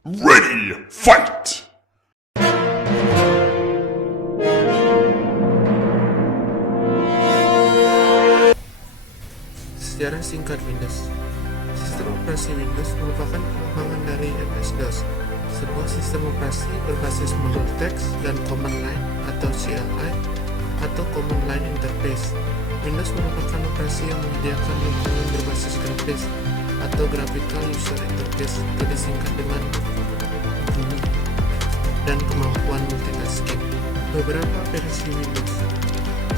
Ready, fight! Sejarah singkat Windows. Sistem operasi Windows merupakan pengembangan dari MS-DOS, sebuah sistem operasi berbasis modul teks dan command line atau CLI atau command line interface. Windows merupakan operasi yang menyediakan lingkungan berbasis grafis atau graphical user interface atau disingkat dengan GUI dan kemampuan multitasking. Beberapa versi Windows.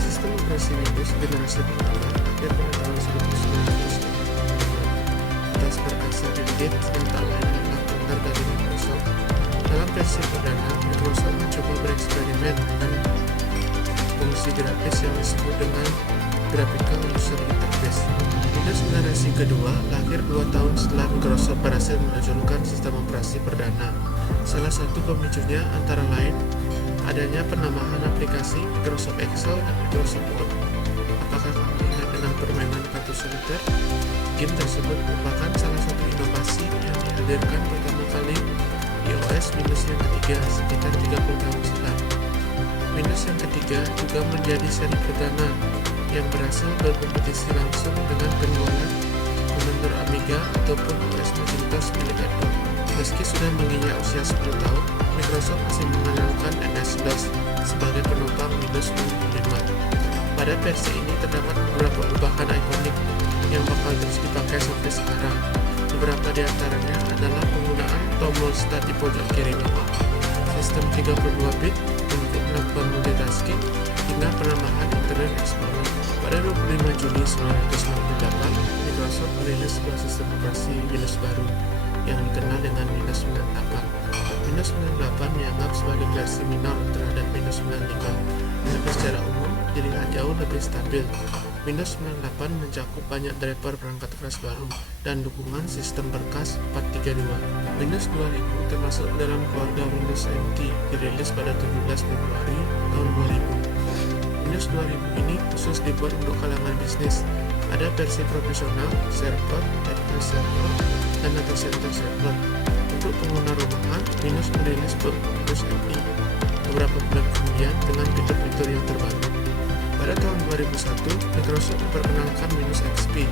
Sistem operasi Windows generasi pertama akhir pada tahun 1990 atas perkasa Bill Gates yang tak lain adalah founder dari Microsoft. Dalam versi perdana, Microsoft mencoba bereksperimen dengan fungsi grafis yang disebut dengan graphical user interface. Windows generasi kedua lahir 2 tahun setelah Microsoft berhasil menunjukkan sistem operasi perdana. Salah satu pemicunya antara lain adanya penambahan aplikasi Microsoft Excel dan Microsoft Word. Apakah kamu ingat dengan permainan kartu soliter? Game tersebut merupakan salah satu inovasi yang dihadirkan pertama kali di OS Windows yang ketiga sekitar 30 tahun silam. Windows yang ketiga juga menjadi seri perdana yang berhasil berkompetisi langsung dengan penjualan Commodore Amiga ataupun OS Macintosh milik Apple. Meski sudah menginjak usia 10 tahun, Microsoft masih mengandalkan MS-DOS sebagai penopang Windows 95. Pada versi ini terdapat beberapa perubahan ikonik yang bakal terus dipakai sampai sekarang. Beberapa di antaranya adalah penggunaan tombol start di pojok kiri bawah, sistem 32-bit untuk melakukan multitasking, hingga penambahan Internet Explorer. Pada 25 Juni 1998, Microsoft merilis sebuah sistem operasi Windows baru yang dikenal dengan Windows 98. Windows 98 dianggap sebagai versi minor terhadap Windows 95, tapi secara umum dilihat jauh lebih stabil. Windows 98 mencakup banyak driver perangkat keras baru dan dukungan sistem berkas 432. Windows 2000 termasuk dalam keluarga Windows NT, dirilis pada 17 Februari tahun 2000. Windows 2000 ini khusus dibuat untuk kalangan bisnis. Ada versi profesional, server, advanced server, dan data center server. Untuk pengguna rumahan, Windows merilis Windows ME beberapa bulan kemudian dengan fitur-fitur yang terbaru. Pada tahun 2001, Microsoft memperkenalkan Windows XP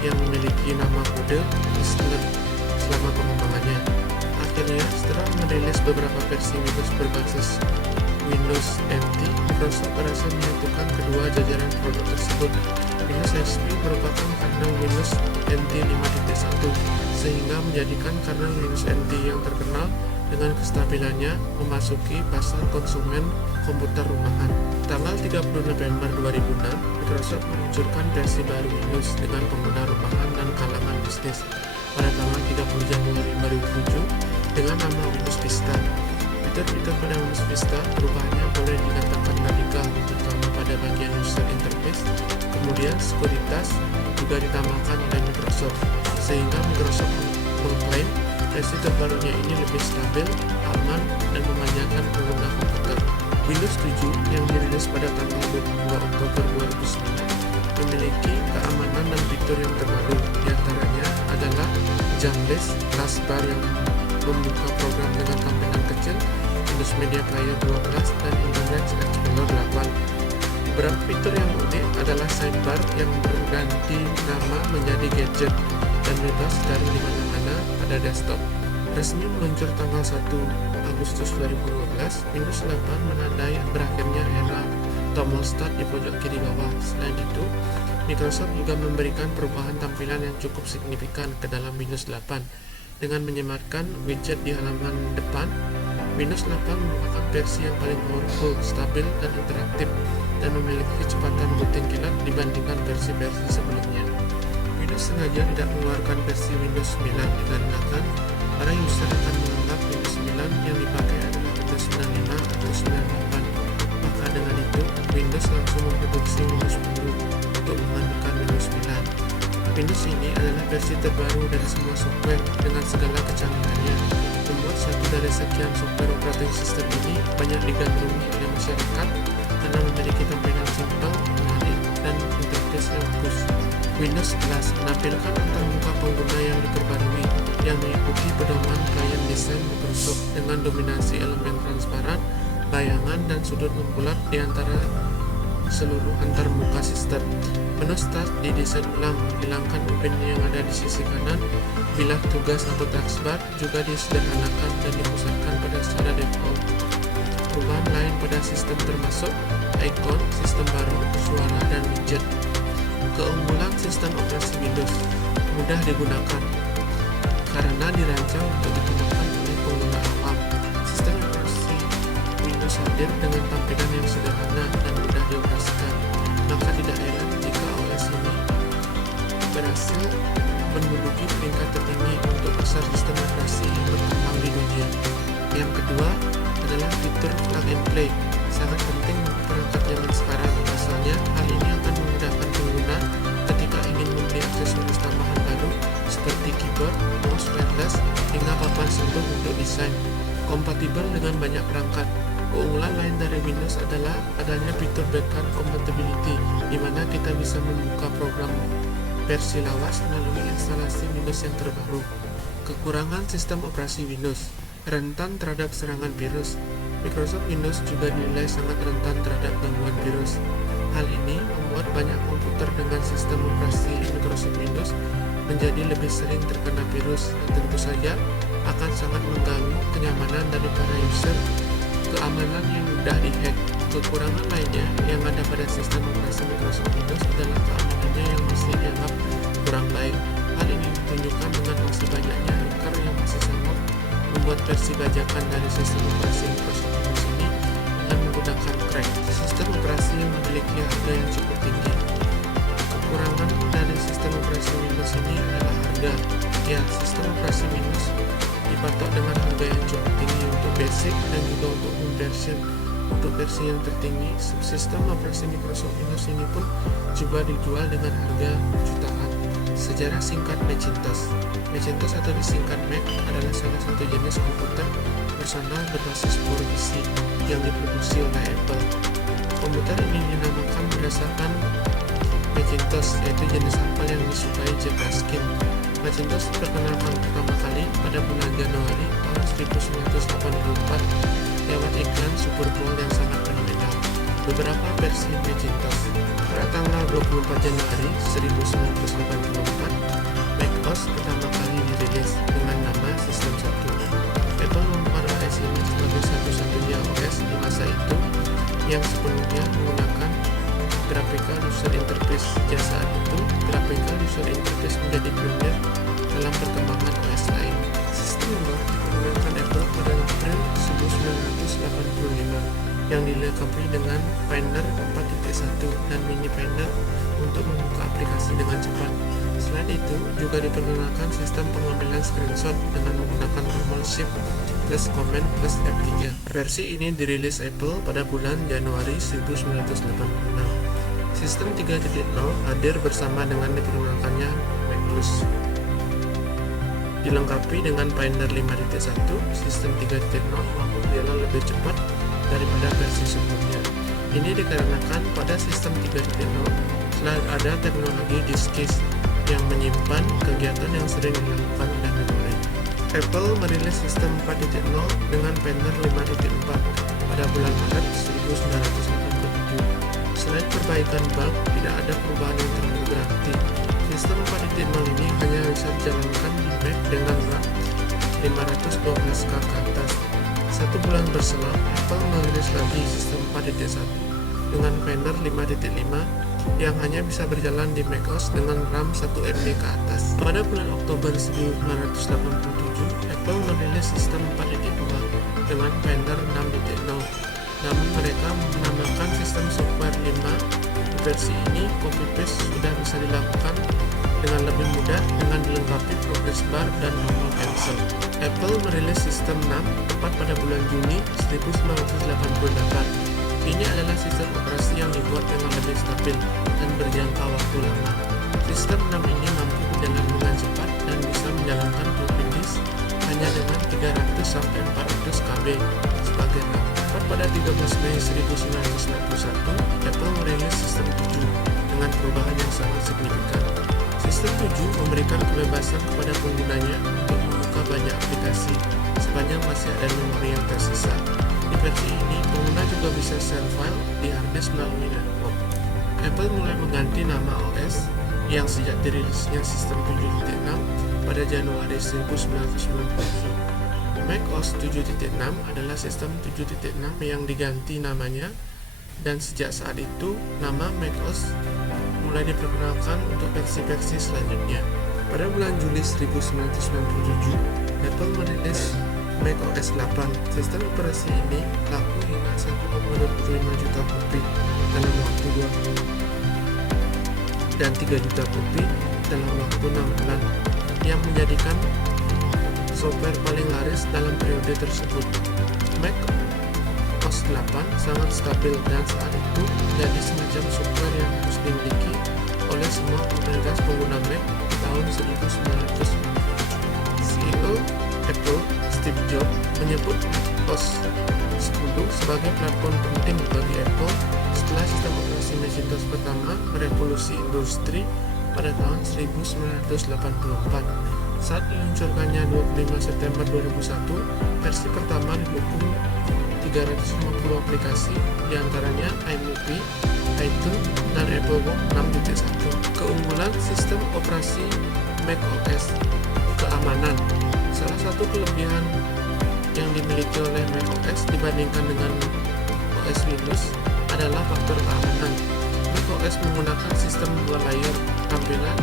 yang memiliki nama kode Whistler selama pengembangannya. Akhirnya, setelah merilis beberapa versi Windows berbasis Windows NT, Microsoft berhasil menyatukan kedua jajaran produk tersebut. Windows XP merupakan kernel Windows NT 5.1 sehingga menjadikan kernel Windows NT yang terkenal dengan kestabilannya memasuki pasar konsumen komputer rumahan. Tanggal 30 November 2006, Microsoft meluncurkan versi baru Windows dengan pengguna rumahan dan kalangan bisnis. Pada tanggal 30 Januari 2007 dengan nama Windows Vista. Fitur-fitur pada Windows Vista perubahannya boleh dikatakan radikal, terutama pada bagian user interface. Kemudian sekuritas juga ditambahkan oleh Microsoft, sehingga Microsoft mengklaim versi terbarunya ini lebih stabil, aman, dan memanjakan pengguna komputer. Windows 7 yang dirilis pada tanggal 22 Oktober 2009 memiliki keamanan dan fitur yang terbaru. Di antaranya adalah Jamless taskbar yang membuka program dengan tampilan kecil, Windows Media Player 12, dan Internet Explorer 8. Beberapa fitur yang unik adalah sidebar yang berganti nama menjadi gadget dan bebas dari dimana-mana pada desktop. Resmi meluncur tanggal 1 Agustus 2012, Windows 8 menandai berakhirnya era tombol start di pojok kiri bawah. Selain itu, Microsoft juga memberikan perubahan tampilan yang cukup signifikan ke dalam Windows 8 dengan menyematkan widget di halaman depan. Windows 8 merupakan versi yang paling powerful, stabil, dan interaktif, dan memiliki kecepatan booting kilat dibandingkan versi-versi sebelumnya. Windows sengaja tidak mengeluarkan versi Windows 9 dikarenakan para user akan menganggap Windows 9 yang dipakai adalah Windows 95 atau 98. Maka dengan itu, Windows langsung memproduksi Windows 10 untuk menggantikan Windows 9. Windows ini adalah versi terbaru dari semua software dengan segala kecanggihannya. Membuat satu dari sekian software operating system ini banyak digandrungi oleh masyarakat karena memiliki tampilan simpel, menarik, dan interface yang bagus. Windows 11 menampilkan antarmuka pengguna yang diperbarui yang mengikuti pedoman klien desain Microsoft dengan dominasi elemen transparan, bayangan, dan sudut membulat di antara seluruh antarmuka sistem. Menu Start didesain ulang, menghilangkan upin yang ada di sisi kanan. Bilah tugas atau taskbar juga disederhanakan dan dipusatkan pada secara default. Perubahan lain pada sistem termasuk ikon, sistem baru, suara, dan widget. Keunggulan sistem operasi Windows: mudah digunakan karena dirancang untuk digunakan oleh pengguna awam. Sistem operasi Windows hadir dengan tampilan yang sederhana dan mudah dioperasikan, maka tidak heran jika OS ini berhasil menduduki peringkat tertinggi untuk pasar sistem operasi yang berkembang di dunia. Yang kedua adalah fitur plug and play. Sangat penting untuk perangkat zaman sekarang. Pasalnya, hal ini akan memudahkan pengguna ketika ingin membeli aksesoris tambahan baru seperti keyboard, mouse wireless, hingga papan sentuh untuk desain. Kompatibel dengan banyak perangkat. Keunggulan lain dari Windows adalah adanya fitur backup compatibility, di mana kita bisa membuka program versi lawas melalui instalasi Windows yang terbaru. Kekurangan sistem operasi Windows: rentan terhadap serangan virus. Microsoft Windows juga dinilai sangat rentan terhadap gangguan virus. Hal ini membuat banyak komputer dengan sistem operasi Microsoft Windows menjadi lebih sering terkena virus, dan tentu saja akan sangat mengganggu kenyamanan dari para user. Keamanan yang mudah dihack. Kekurangan lainnya yang ada pada sistem operasi Microsoft Windows adalah keamanannya yang masih dianggap kurang baik. Hal ini ditunjukkan dengan masih banyaknya hacker yang masih sanggup membuat versi bajakan dari sistem operasi Microsoft Windows ini dengan menggunakan crack. Sistem operasi yang memiliki harga yang cukup tinggi. Kekurangan dari sistem operasi Windows ini adalah harga. Ya, sistem operasi Windows dipatok dengan harga yang cukup tinggi untuk basic dan juga untuk home version. Untuk versi yang tertinggi, subsistem operasi Microsoft Windows ini pun juga dijual dengan harga jutaan. Sejarah singkat Macintosh. Macintosh atau disingkat Mac adalah salah satu jenis komputer personal berbasis PowerPC yang diproduksi oleh Apple. Komputer ini dinamakan berdasarkan Macintosh, yaitu jenis apel yang disukai Jeff Raskin. Macintosh diperkenalkan pertama kali pada bulan Januari tahun 1984 lewat iklan Super Bowl yang sangat fenomenal. Beberapa versi Macintosh. Pada tanggal 24 Januari 1984, macOS pertama kali dirilis dengan nama Sistem 1. Apple membuat OS ini sebagai satu-satunya OS di masa itu yang sepenuhnya menggunakan Graphical User Interface. Sejak saat itu, Graphical User Interface menjadi pionir dalam perkembangan OS lain. Sistem ini diperkenalkan Apple pada April 1985 yang dilengkapi dengan Finder 4.1 dan Mini Finder untuk membuka aplikasi dengan cepat. Selain itu, juga diperkenalkan sistem pengambilan screenshot dengan menggunakan tombol Shift plus Command plus F3. Versi ini dirilis Apple pada bulan Januari 1986. Sistem 3.0 hadir bersama dengan diperkenalkannya Mac OS. Dilengkapi dengan Finder 5.1, sistem 3.0 mampu berjalan lebih cepat daripada versi sebelumnya. Ini dikarenakan pada sistem 3.0 telah ada teknologi disk cache yang menyimpan kegiatan yang sering dilakukan oleh memori. Apple merilis sistem 4.0 dengan Finder 5.4 pada bulan Maret 1987. Selain perbaikan bug, tidak ada perubahan yang terlalu berarti. Sistem 4.0 ini hanya bisa dijalankan di Mac dengan RAM 512K ke atas. Satu bulan berselang, Apple merilis lagi sistem 4.1 dengan Finder 5.5 yang hanya bisa berjalan di macOS dengan RAM 1MB ke atas. Pada bulan Oktober 1987, Apple merilis sistem 4.2 dengan Finder 6.0. Namun mereka menambahkan sistem software 5. Versi ini copy paste sudah bisa dilakukan dengan lebih mudah dengan dilengkapi progress bar dan tombol cancel. Apple merilis sistem 6 tepat pada bulan Juni 1988. Ini adalah sistem operasi yang dibuat dengan lebih stabil dan berjangka waktu lama. Sistem 6 ini mampu berjalan dengan cepat dan bisa menjalankan floppy disk hanya dengan 300-400 KB sebagai RAM. Tepat pada 13 Mei 1991, Apple merilis sistem 7 dengan perubahan yang sangat signifikan. Sistem 7 memberikan kebebasan kepada penggunanya untuk banyak aplikasi, sepanjang masih ada memori yang tersisa. Di versi ini, pengguna juga bisa share file di harddisk melalui network. Apple mulai mengganti nama OS yang sejak dirilisnya sistem 7.6 pada Januari 1997. macOS 7.6 adalah sistem 7.6 yang diganti namanya, dan sejak saat itu nama macOS mulai diperkenalkan untuk versi-versi selanjutnya. Pada bulan Juli 1997, Apple merilis macOS 8. Sistem operasi ini laku hingga 1,25 juta kopi dalam waktu 2 bulan dan 3 juta kopi dalam waktu 6 bulan, yang menjadikan software paling laris dalam periode tersebut. macOS 8 sangat stabil dan saat itu menjadi semacam software yang harus dimiliki oleh semua komunitas pengguna Mac di tahun 1990. CEO Apple, Steve Jobs, menyebut macOS 10 sebagai platform penting bagi Apple setelah sistem operasi Macintosh pertama merevolusi industri pada tahun 1984. Saat diluncurkannya 25 September 2001, versi pertama didukung 350 aplikasi, diantaranya iMovie, iTunes, dan Apple Watch 6.1. Keunggulan sistem operasi macOS. Keamanan. Salah satu kelebihan yang dimiliki oleh macOS dibandingkan dengan OS Windows adalah faktor keamanan. macOS menggunakan sistem dua layer tampilan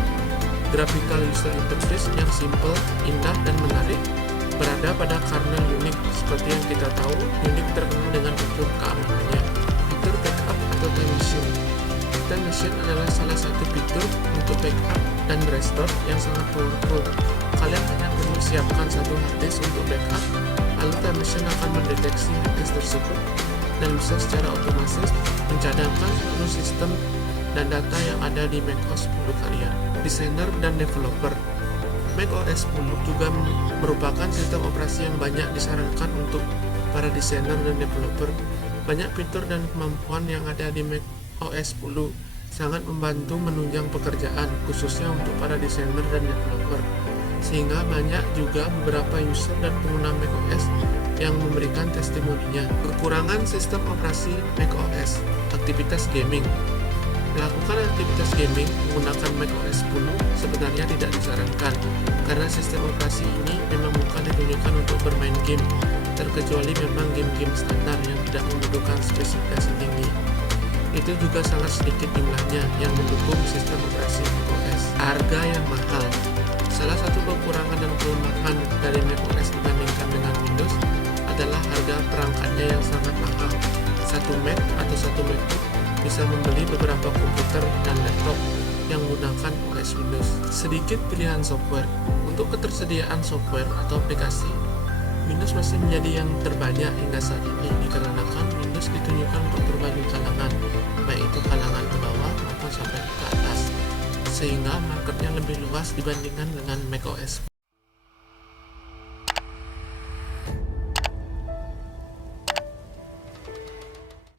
graphical user interface yang simple, indah, dan menarik, berada pada kernel Unix. Seperti yang kita tahu, Unix terkenal dengan fitur keamanannya. Fitur backup atau time machine. Time machine adalah salah satu fitur untuk backup dan restore yang sangat powerful. Kalian hanya perlu siapkan satu harddisk untuk backup, lalu time machine akan mendeteksi harddisk tersebut dan bisa secara otomatis mencadangkan seluruh sistem dan data yang ada di macOS 10 kalian. Desainer dan developer. macOS 10 juga merupakan sistem operasi yang banyak disarankan untuk para desainer dan developer. Banyak fitur dan kemampuan yang ada di macOS 10 sangat membantu menunjang pekerjaan, khususnya untuk para desainer dan developer, sehingga banyak juga beberapa user dan pengguna macOS yang memberikan testimoninya. Kekurangan sistem operasi macOS. Aktivitas gaming. Melakukan aktivitas gaming menggunakan macOS 10 sebenarnya tidak disarankan, karena sistem operasi ini memang bukan ditujukan untuk bermain game, terkecuali memang game-game standar yang tidak membutuhkan spesifikasi tinggi. Itu juga sangat sedikit jumlahnya yang mendukung sistem operasi macOS. Harga yang mahal. Salah satu kekurangan dan kelemahan dari macOS dibandingkan dengan Windows adalah harga perangkatnya yang sangat mahal. Satu Mac atau satu MacBook bisa membeli beberapa komputer dan laptop yang menggunakan OS Windows. Sedikit pilihan software. Untuk ketersediaan software atau aplikasi, Windows masih menjadi yang terbanyak hingga saat ini, dikarenakan Windows ditunjukkan untuk berbagai kalangan, baik itu kalangan ke bawah maupun sampai ke atas, sehingga marketnya lebih luas dibandingkan dengan macOS